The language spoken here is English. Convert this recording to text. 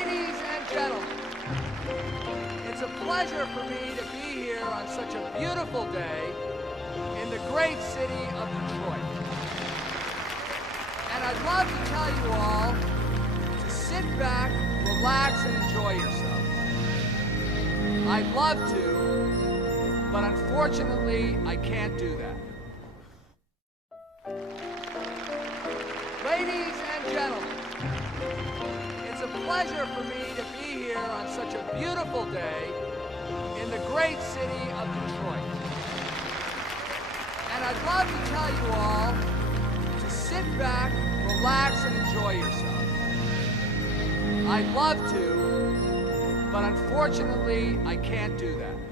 Ladies and gentlemen, it's a pleasure for me to be here on such a beautiful day in the great city of Detroit. And I'd love to tell you all to sit back, relax, and enjoy yourself. I'd love to, but unfortunately, I can't do that. Ladies and gentlemen, it's a pleasure for me to be here on such a beautiful day in the great city of Detroit. And I'd love to tell you all to sit back, relax, and enjoy yourself. I'd love to, but unfortunately, I can't do that.